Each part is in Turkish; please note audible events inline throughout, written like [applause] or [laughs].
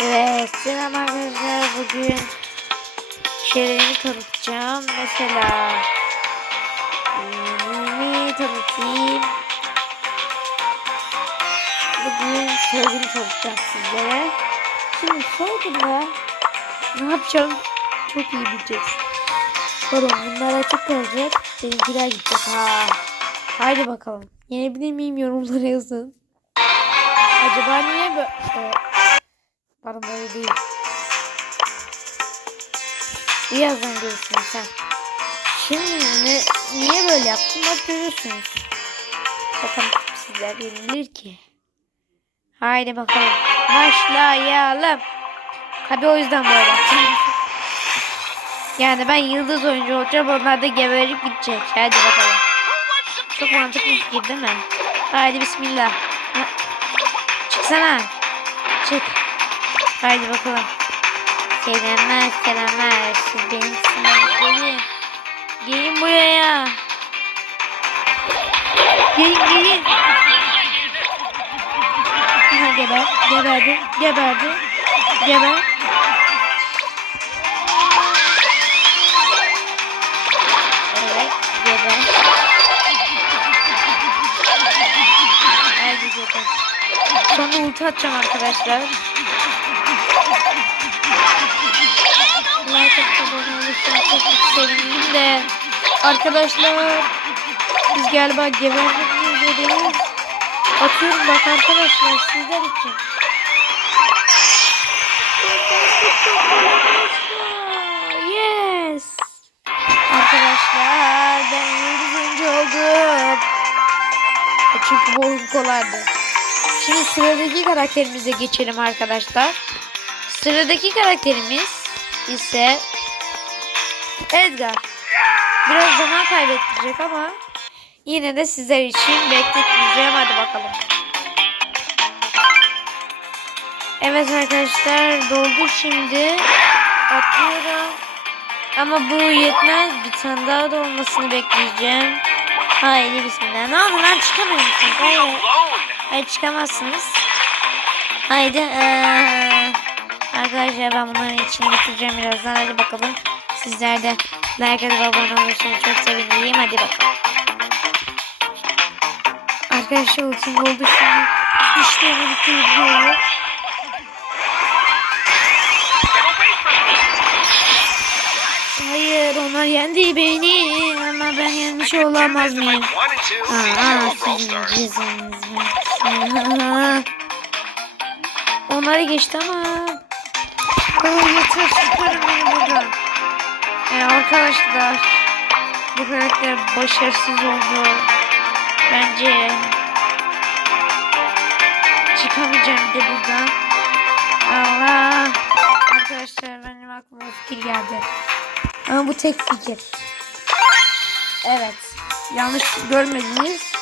Evet, selam arkadaşlar. Bugün şeylerimi tanıtacağım. Mesela yeni tanıtayım. Bugün soygunu tanıtacağım sizlere. Şimdi soygunda ne yapacağım çok iyi bileceksiniz. Sorun bunlara çok olacak. Benimkiler gidecek ha. Haydi bakalım. Yenebilir miyim yorumlara yazın. Acaba niye böyle... Pardon böyle değil. Birazdan görürsünüz sen. Şimdi ne, niye böyle yaptım bak görürsünüz. Bakalım sizler bilir ki. Haydi bakalım. Başlayalım. Tabi o yüzden böyle yaptım. Yani ben yıldız oyuncu olacağım onlar da geberip gidecek. Hadi bakalım. Çok mantıklı bir fikir değil mi? Haydi bismillah. Ha. Çıksana. Çık. Haydi bakalım. Selamlar selamlar. Siz benimsiniz. Gelin. Gelin buraya. Gelin gelin. Geber. Geberdi. Geberdi. Geber. Evet. Geber. Haydi geber. Sonra ulti atacağım arkadaşlar. Like atıp abone sevinirim de. Arkadaşlar biz galiba gebermek üzereyiz. Atıyorum bak arkadaşlar sizler için. Yes. Arkadaşlar ben yıldız oyuncu oldum. Çünkü bu oyun kolaydı. Şimdi sıradaki karakterimize geçelim arkadaşlar. Sıradaki karakterimiz ise Edgar. Biraz zaman kaybettirecek ama yine de sizler için bekletmeyeceğim. Hadi bakalım. Evet arkadaşlar doldu şimdi. Atlıyorum. Ama bu yetmez. Bir tane daha dolmasını bekleyeceğim. Haydi bismillah. Ne oldu lan çıkamıyor? Hayır. Hayır çıkamazsınız. Haydi. Ee, arkadaşlar ben bunların içini bitireceğim birazdan. Hadi bakalım. Sizler de like atıp abone olursanız çok sevinirim. Hadi bakalım. Arkadaşlar ultim oldu şimdi. İşlerini bitiriyorum. Hayır onlar yendi beni ama ben yenmiş olamaz mıyım? Aa, sizin ceziniz var. [laughs] Onları geçti ama. Oh, yeter çıkarın beni buradan. Yani arkadaşlar bu karakter başarısız oldu. Bence çıkamayacağım de buradan. Allah. Arkadaşlar benim aklıma fikir geldi. Ama bu tek fikir. Evet. Yanlış görmediniz.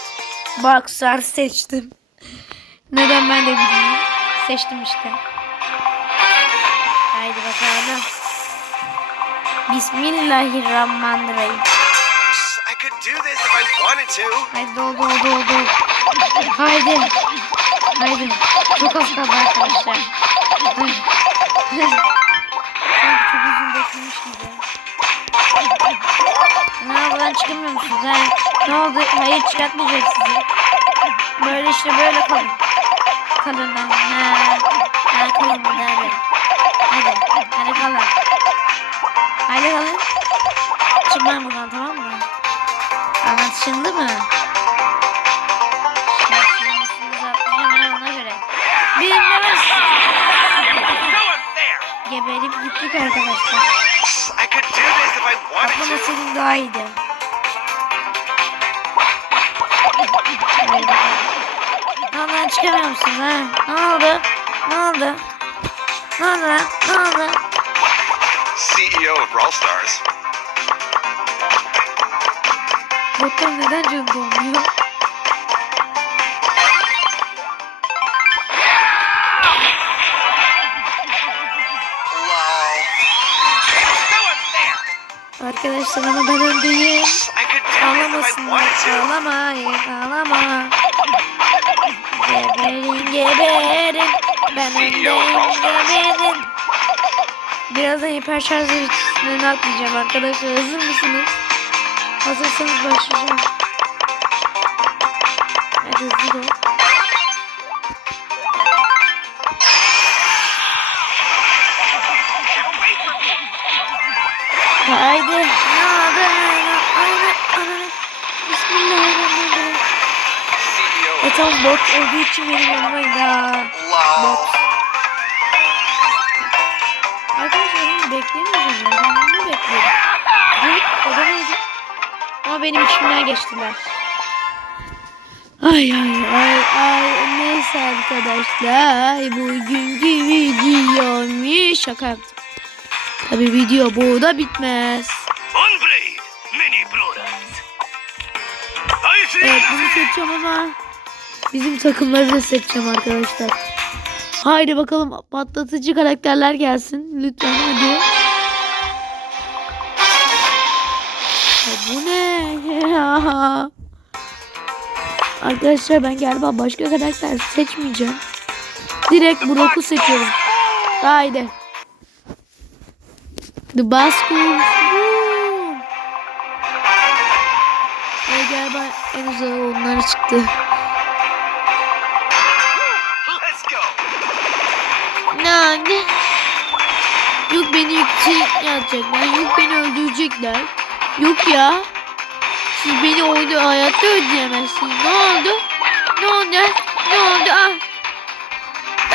Boxer seçtim. Neden ben de bilmiyorum. Seçtim işte. Bakalım. Bismillahirrahmanirrahim. I could do this if I wanted to. Haydi oldu oldu oldu. Haydi. Haydi. Çok az kaldı arkadaşlar. Haydi. Sanki çok uzun beklemiş gibi. Ne lan çıkamıyor musunuz ha? Ne oldu? Hayır çıkartmayacak sizi. Böyle işte böyle kalın. Kalın lan. Ha. Ha kalın burada hadi. Hadi. Hadi kalın. Hadi kalın. Çıkmayın buradan tamam mı? Anlaşıldı mı? There. Geberip gittik arkadaşlar. To. Atlamasaydım daha iyiydi. Lan çıkamıyor musun ha? Ne oldu? Ne oldu? CEO of Brawl Stars. Botlar neden canı dolmuyor? Arkadaşlar ama ben I Ağlamasınlar. Ağlamayın. Ağlama. Geberin geberin. Ben öndeyim. Birazdan hiper şarj üstüne atlayacağım arkadaşlar. Hazır mısınız? Hazırsanız başlayacağım. Hadi hızlı ol. Haydi. Ne oldu? Aynen. Aynen. Bismillahirrahmanirrahim. E tamam bot olduğu için benim yanımaydı ha. LOL. Arkadaşlar ben beklemiyorum. Ben bunu bekliyorum. Gelip adam öldü. Ama benim içimden geçtiler. Ay ay ay ay neyse arkadaşlar bugünkü videomu şaka yaptım. Tabi video burada bitmez. Evet bunu seçeceğim ama bizim takımları da seçeceğim arkadaşlar. Haydi bakalım patlatıcı karakterler gelsin. Lütfen hadi. Ya bu ne? Arkadaşlar ben galiba başka karakter seçmeyeceğim. Direkt Brock'u seçiyorum. Haydi. The Baskus. Ve galiba en uzağı onlar çıktı. Ne oldu? Yok beni yüksek yapacaklar. Yok beni öldürecekler. Yok ya. Siz beni oyunu hayatta öldüremezsiniz. Ne oldu? Ne oldu? Ne oldu? Ah.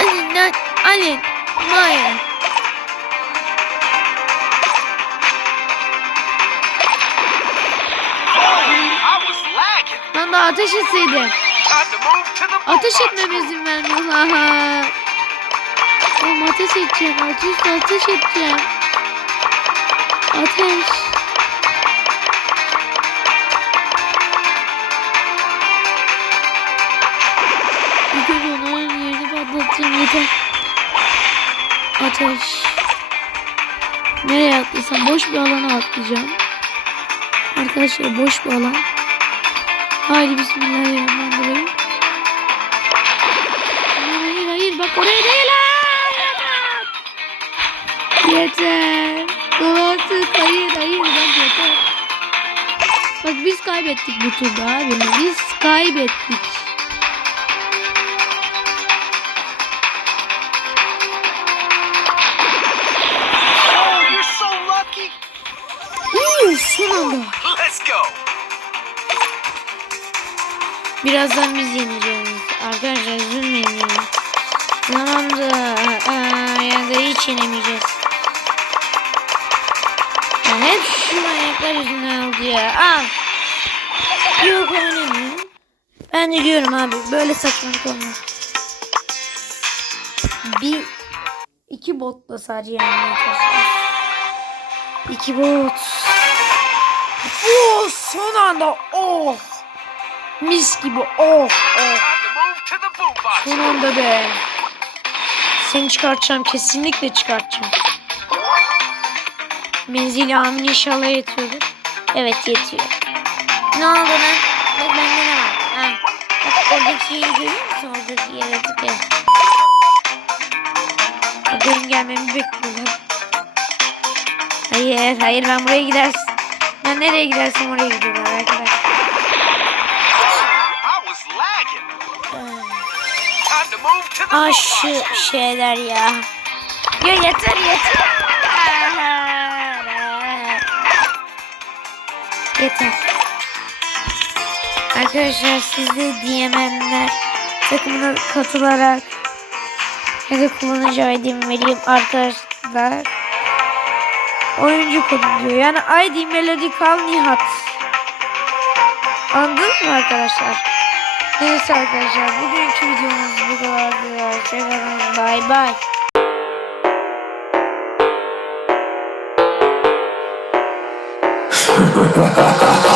Alinden, Alin, Maya. Ben de ateş etseydim. Ateş box. etmeme izin vermiyorlar. Oğlum ateş edeceğim. Ateş, ateş edeceğim. Ateş. Önce onların yerini patlatayım yeter. Ateş. Nereye atlasam? Boş bir alana atlayacağım. Arkadaşlar boş bir alan. Haydi bismillahirrahmanirrahim. Hayır hayır bak oraya değil. Yeter. Artık hayır hayır bak yeter. Bak biz kaybettik bu turda abi. Biz kaybettik. Oh, you're so lucky. Uuu son anda. Let's go. Birazdan biz yeneceğiz. Arkadaşlar üzülmeyin ya. Zamanında aa, ya da hiç yenemeyeceğiz. Ya hep şu manyaklar yüzünden oldu ya. Al. Yok oynamıyor. Ben de diyorum abi böyle saçmalık olmaz. Bir iki botla sadece yenmeye çalışıyoruz. İki bot. Oh son anda oh. Mis gibi oh oh. Son anda be. Seni çıkartacağım. Kesinlikle çıkartacağım. Menzili amin inşallah yetiyordur. Evet yetiyor. Ne oldu lan? Bak bende ne var? Ha. Bak oradaki şeyi görüyor musun? Oradaki yaratık ya. Benim gelmemi bekliyorlar. Hayır hayır ben buraya gidersin. Ben nereye gidersem oraya gidiyorlar arkadaşlar. Şu şeyler ya. Ya yeter yeter. Yeter. Arkadaşlar siz de DM'ler takımına katılarak ya da kullanıcı ID'mi vereyim arkadaşlar. Oyuncu kodu diyor. Yani ID Melodikal Nihat. Anladınız mı arkadaşlar? Neyse arkadaşlar bugünkü videomuz bu kadardı. Hoşçakalın. Bay bay. Good luck.